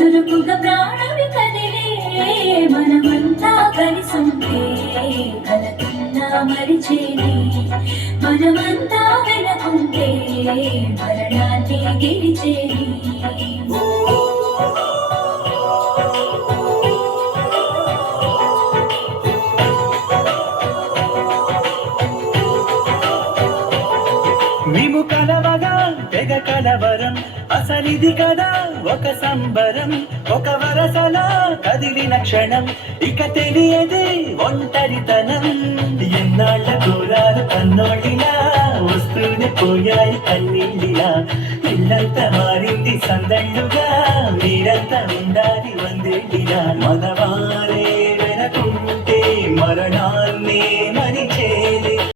చురుకుగా ప్రాణమి కదిలే మనమంతా కలిసుంటే కలకన్నా మరిచేది మనమంతా వెనకుంటే మరణాన్ని గెలిచేది మేము కలవగా తెగ కలవరం అసలిది కదా ఒక సంబరం ఒక వరసలా కదిలిన క్షణం ఇక తెలియదే ఒంటరితనం ఎన్నాళ్ళ దూరాలు కన్నోళ్ళిలా వస్తూనే పోయాయి కన్నీళ్ళిలా ఇల్లంతా మారింది సందళ్ళుగా మీరంతా ఉండాలి వందేళ్ళిలా మగవారు